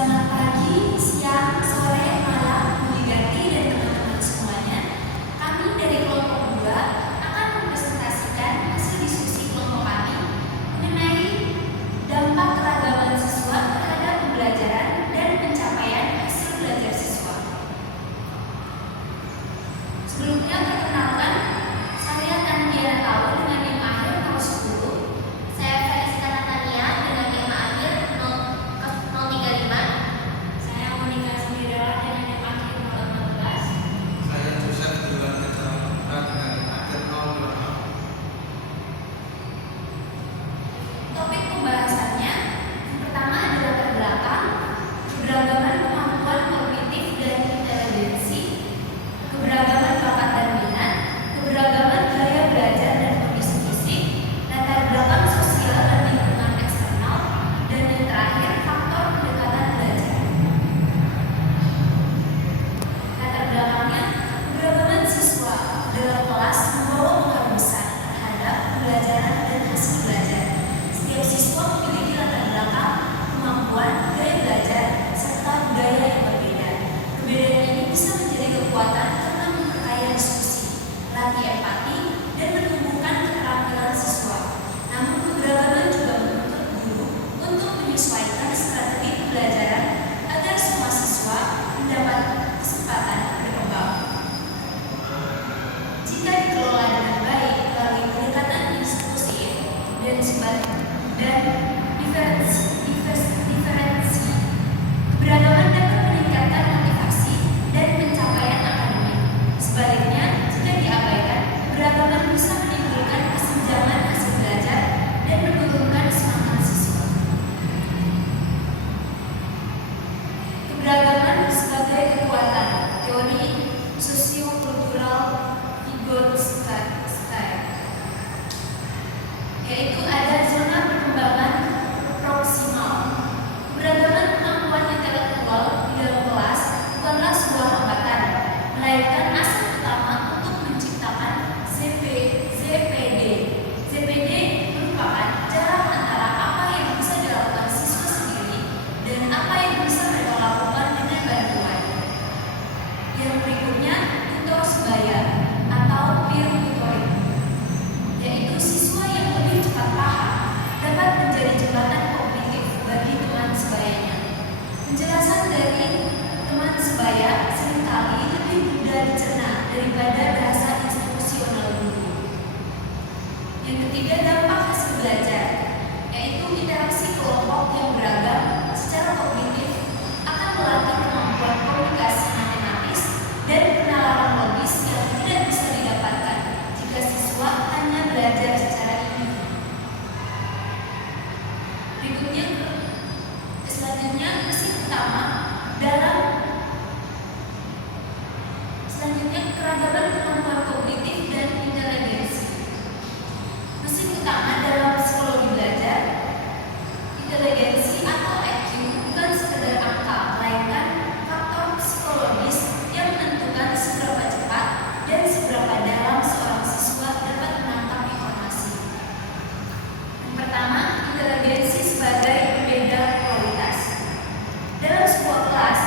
Selamat pagi, siang, sore, malam, Bu Digati dan teman-teman semuanya. Kami dari kelompok 2 akan mempresentasikan hasil diskusi kelompok kami mengenai dampak keragaman siswa terhadap pembelajaran dan pencapaian hasil belajar siswa. Sebelumnya perkenalkan, saya Tandiana Tahu dengan NIM akhir 010. Saya Felisita Natania dengan NIM akhir 035. Saya Monika Sendiriala dengan NIM akhir 014. Saya Joseph Diwan Kejalan dengan akhir 025. Topik pembahasannya yang pertama adalah terbelakang, keberagaman kemampuan kognitif dan inteligensi, keberagaman bakat dan minat, keberagaman gaya belajar dan kondisi fisik, latar belakang sosial dan lingkungan eksternal, dan yang terakhir faktor pendekatan belajar. Latar belakangnya, keberagaman siswa dalam kelas membawa pengaruh besar terhadap pembelajaran dan hasil belajar. Setiap siswa memiliki latar belakang, kemampuan, gaya belajar, serta budaya yang berbeda. Keberadaan ini bisa menjadi kekuatan karena memperkaya diskusi, melatih empati, dan menumbuhkan keterampilan siswa. Namun keberagaman juga menuntut guru untuk menyesuaikan strategi pembelajaran agar semua siswa mendapat kesempatan berkembang. Jika dikelola dengan baik melalui pendekatan inklusif dan diferensi, keberagaman dapat meningkatkan motivasi dan pencapaian akademik. Sebaliknya, jika diabaikan, keberagaman bisa menimbulkan kesenjangan hasil belajar dan menurunkan semangat siswa. Keberagaman sebagai kekuatan, teori sosiokultural Vygotsky, yaitu ada zona perkembangan proksimal. Keberagaman kemampuan intelektual di dalam kelas bukanlah sebuah hambatan, melainkan asas utama untuk menciptakan ZPD. ZPD merupakan jarak antara apa yang bisa dilakukan siswa sendiri dan apa yang bisa mereka lakukan dengan bantuan. Yang berikutnya, tutor sebaya atau peer tutoring, yaitu siswa yang lebih cepat paham dapat menjadi jembatan kognitif bagi teman sebayanya. Penjelasan dari teman sebaya seringkali lebih mudah dicerna daripada bahasa institusional guru. Yang ketiga, dampak hasil belajar, yaitu interaksi kelompok yang beragam secara kognitif akan melatih kemampuan komunikasi matematis dan penalaran logis yang tidak bisa didapatkan jika siswa hanya belajar secara individu. Selanjutnya, mesin utama keragaman kemampuan kognitif dan inteligensi. Mesin utama dalam psikologi belajar, inteligensi atau IQ bukan sekedar angka, melainkan faktor psikologis yang menentukan seberapa cepat dan seberapa dalam seorang siswa dapat menangkap informasi. Yang pertama, inteligensi sebagai pembeda kualitas. Dalam sebuah kelas,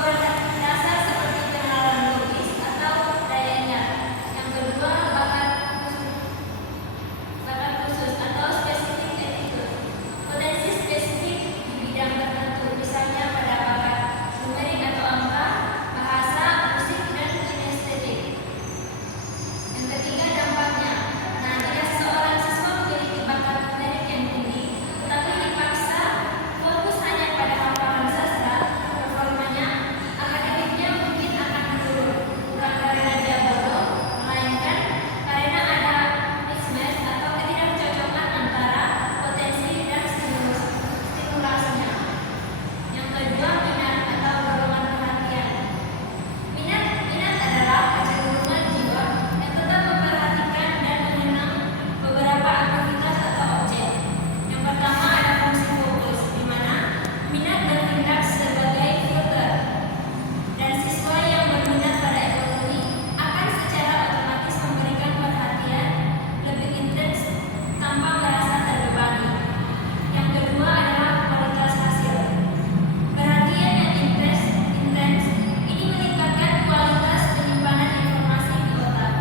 dasar seperti kenalan logis atau daya ingat. Yang kedua, bakat khusus atau spesifik attitude. Potensi spesifik di bidang tertentu, misalnya pada bakat numerik atau angka, bahasa, musik, dan kinestetik. Yang ketiga, dampaknya. Nah, jika seseorang siswa memiliki bakat numerik yang tinggi, tetapi dipaksa fokus hanya pada hafalan sastra, performanya akademiknya mungkin akan menurun, bukan karena dia bodoh, melainkan karena ada mismatch atau ketidakcocokan antara potensi dan stimulasinya. Yang kedua, minat atau dorongan perhatian. Minat adalah kecenderungan jiwa yang tetap memperhatikan dan mengenang beberapa aktivitas atau objek. Yang pertama ada fungsi fokus, di mana minat bertindak sebagai filter, dan siswa yang berminat pada ekonomi akan secara otomatis memberikan perhatian lebih intens tanpa merasa terbebani. Yang kedua adalah kualitas hasil. Perhatian yang intens ini meningkatkan kualitas penyimpanan informasi di otak.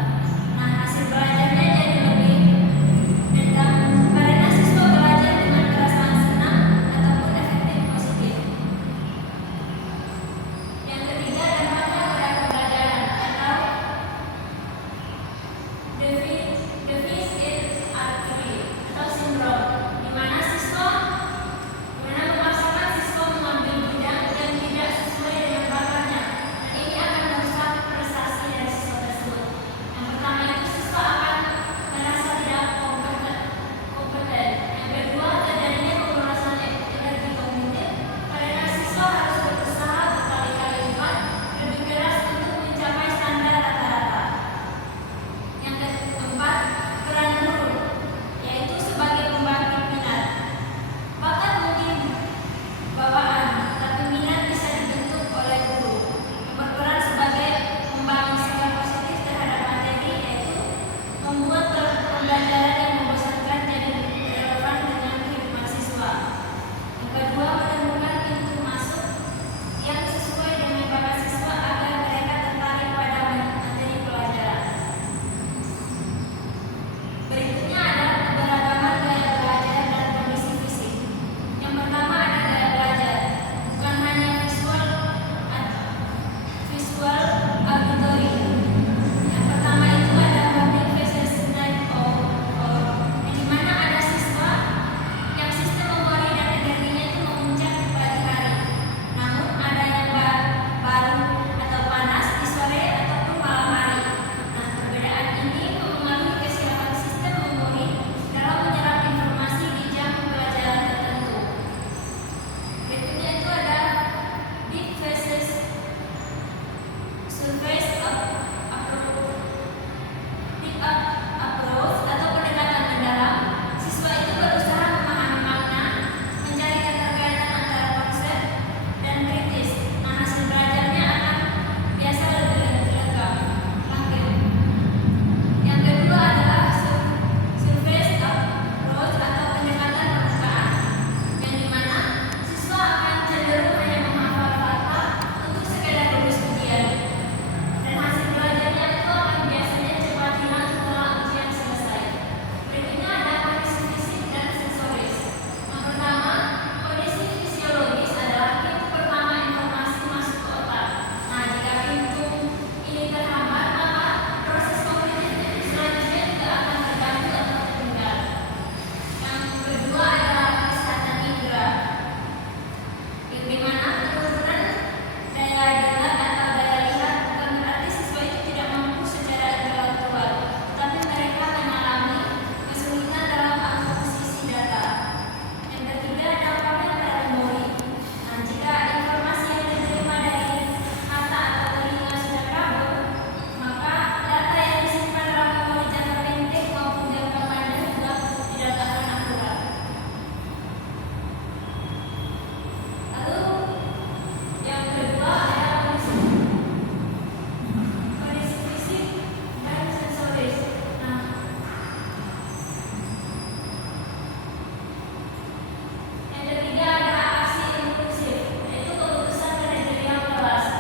Nah, hasil belajarnya jadi lebih mendalam karena siswa belajar dengan perasaan senang ataupun efektif positif. Yang ketiga, dampaknya pada pembelajaran atau deficit artery atau sindrom, di mana memaksakan siswa mengambil bidang yang tidak sesuai dengan bakatnya, dan ini akan merusak prestasi dari siswa tersebut. Yang pertama itu siswa akan merasa tidak kompeten. Yang kedua, terjadinya pengurasan energi kognitif karena siswa harus berusaha berkali-kali lipat lebih keras untuk mencapai standar rata-rata. Yang keempat, peran guru, yaitu sebagai pembangkit minat. Bakat mungkin bawaan, tapi minat bisa dibentuk oleh guru. Yang berperan sebagai pembangun sikap positif terhadap materi, yaitu membuat pembelajaran yang membosankan jadi relevan dengan kehidupan siswa. Yang kedua, menemukan pintu masuk yang sesuai dengan bakat siswa agar mereka tertarik pada materi pelajaran. Berikutnya ada keberagaman gaya belajar dan kondisi fisik. Yang pertama ada gaya belajar, bukan hanya visual auditory. Yang pertama itu ada public faces night di mana ada siswa yang sistem memori dan energinya itu memuncak di pagi hari. Namun ada yang baru atau panas di sore ataupun malam hari. Nah, perbedaan ini mempengaruhi kesiapan sistem memori dalam menyerap informasi di jam pembelajaran tertentu. Berikutnya itu ada deep phases surface approach atau pendekatan mendalam. Siswa itu berusaha memahami makna, mencari keterkaitan antara konsep dan kritis. Nah, hasil belajarnya akan biasa lebih lengkap. Yang kedua adalah surface approach atau pendekatan permukaan, yang dimana siswa akan cenderung hanya menghafal fakta untuk sekedar lulus ujian, dan hasil belajarnya itu akan biasanya cepat hilang setelah ujian selesai. Berikutnya ada kondisi fisik dan sensoris. Yang pertama, kondisi fisiologis adalah pintu pertama informasi masuk ke otak. Nah, jika pintu ini terhambat, maka proses kognitif selanjutnya juga akan terganggu atau tertinggal. Yang kedua adalah kesehatan indera, yang dimana penurunan daya dengar atau daya lihat bukan berarti siswa itu tidak mampu secara intelektual, tetapi mereka mengalami kesulitan dalam akuisisi data. Yang ketiga, dampaknya pada memori. Nah, jika informasi yang diterima dari mata atau telinga sudah kabur, maka data yang disimpan dalam memori jangka pendek maupun jangka panjang juga tidak akan akurat. Lalu yang kedua ada kondisi fisik dan sensoris. Nah, yang ketiga ada aksi impulsif, yaitu keputusan manajerial kelas.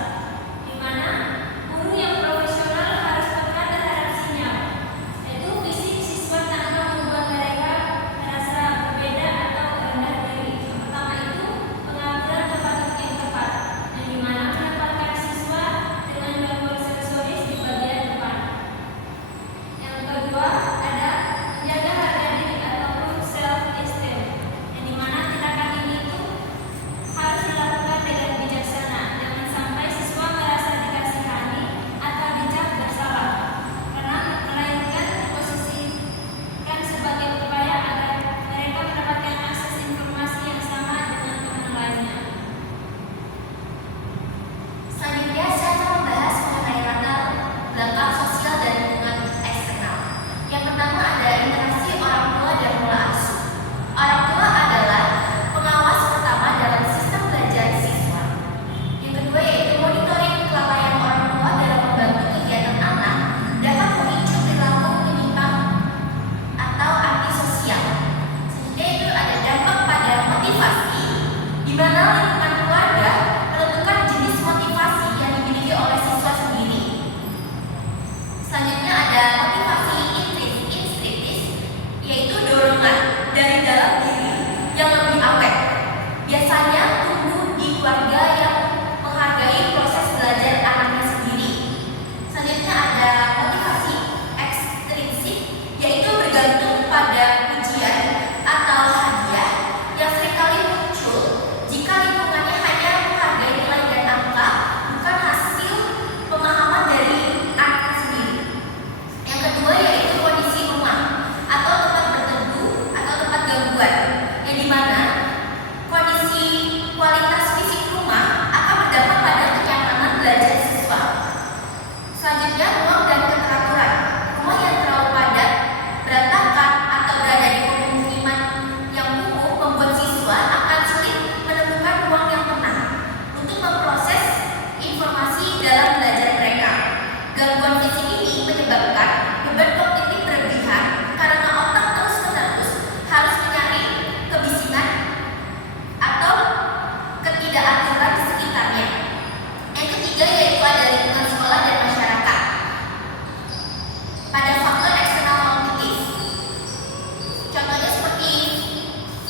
ketidakaturan di sekitarnya. Yang ketiga yaitu ada lingkungan sekolah dan masyarakat. Pada faktor eksternal kognitif, contohnya seperti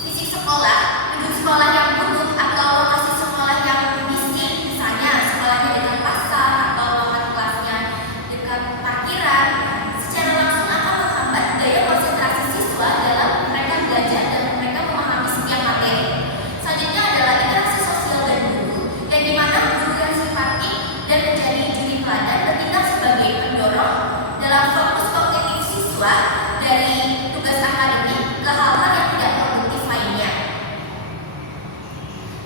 fisik sekolah, gedung sekolah yang buruk atau lokasi sekolah yang bising, misalnya sekolahnya dekat pasar atau ruangan kelasnya dekat parkiran, secara langsung akan menghambat daya konsentrasi siswa dalam mereka belajar dan mereka memahami setiap materi. Selanjutnya adalah interaksi sosial dan guru, yang dimana guru yang simpatik dan menjadi juri teladan bertindak sebagai pendorong dalam fokus kognitif siswa dari tugas akademik ke hal-hal yang tidak produktif lainnya.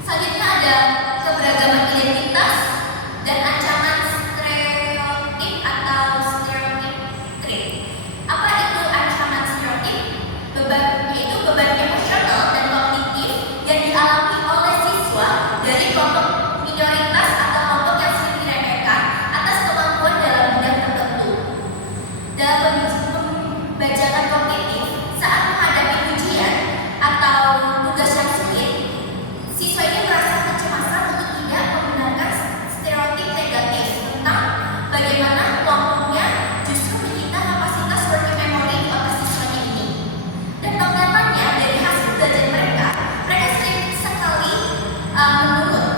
Selanjutnya ada keberagaman identitas dan ancaman stereotip atau stereotip trait. Apa itu ancaman stereotip? Yaitu beban emosional dan kognitif yang dialami oleh siswa dari kelompok minoritas atau kelompok yang sering diremehkan atas kemampuan dalam bidang tertentu. Dalam pembajakan kognitif saat menghadapi ujian atau tugas yang sulit, siswa ini merasa kecemasan untuk tidak membenarkan stereotip negatif tentang bagaimana kelompoknya justru menyita kapasitas working memory di otak siswanya ini. Dan tanggapannya dari hasil belajar mereka sering sekali menurun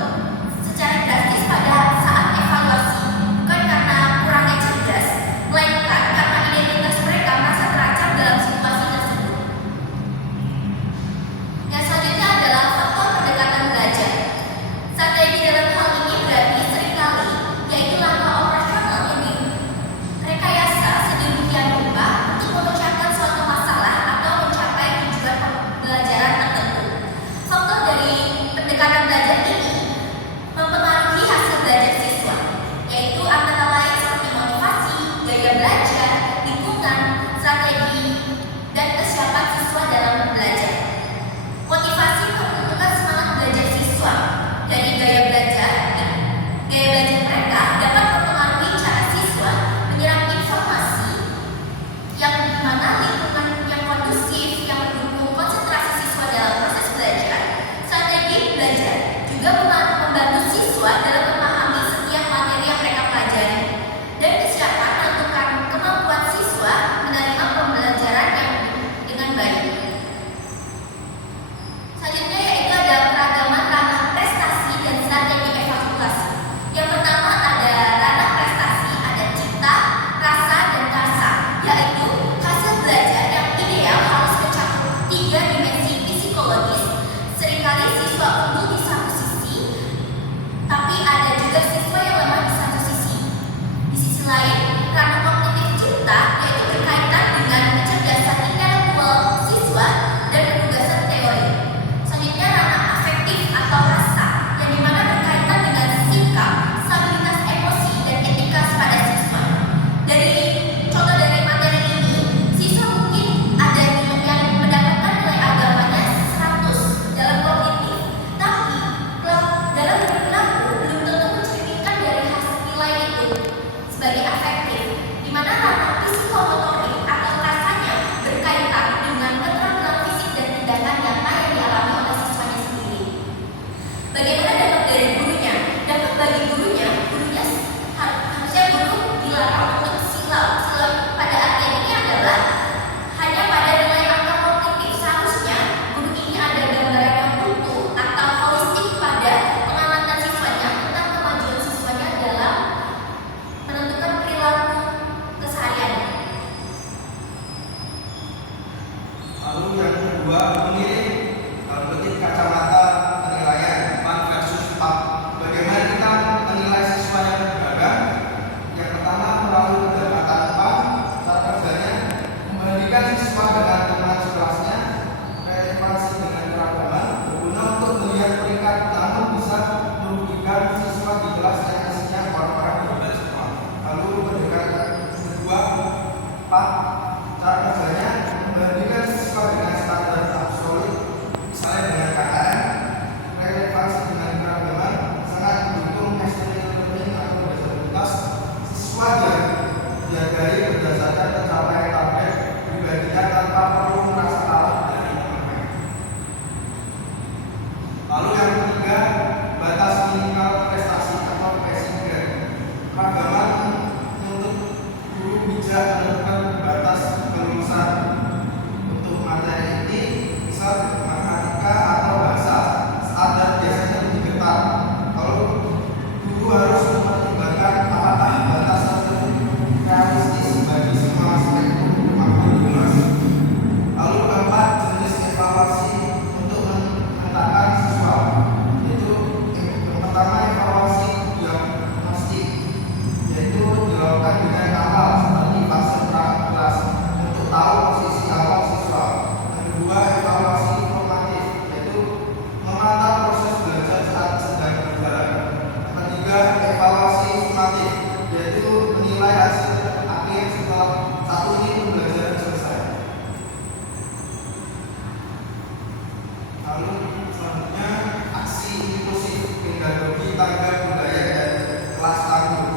tangga budaya dan kelas tangguh.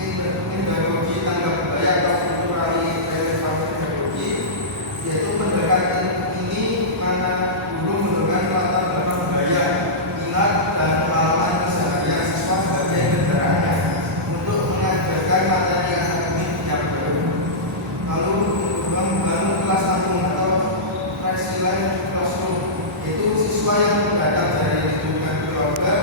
Mungkin pedagogi tangga budaya atau kulturali relevansi pedagogi, yaitu pendekatan ini mana guru menggunakan latar belakang budaya, minat dan pengalaman keseharian siswa sebagai kendaraannya untuk mengajarkan materi akademik yang baru. Lalu membangun kelas tanggung atau resilient classroom, yaitu siswa yang datang dari lingkungan keluarga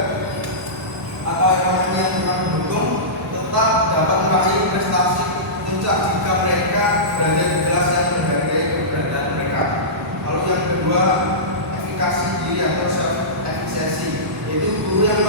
atau orang yang kurang mendukung tetap dapat meraih prestasi puncak jika mereka berada di kelas yang menghargai keberadaan mereka. Lalu yang kedua, efikasi diri atau self efficacy, yaitu guru yang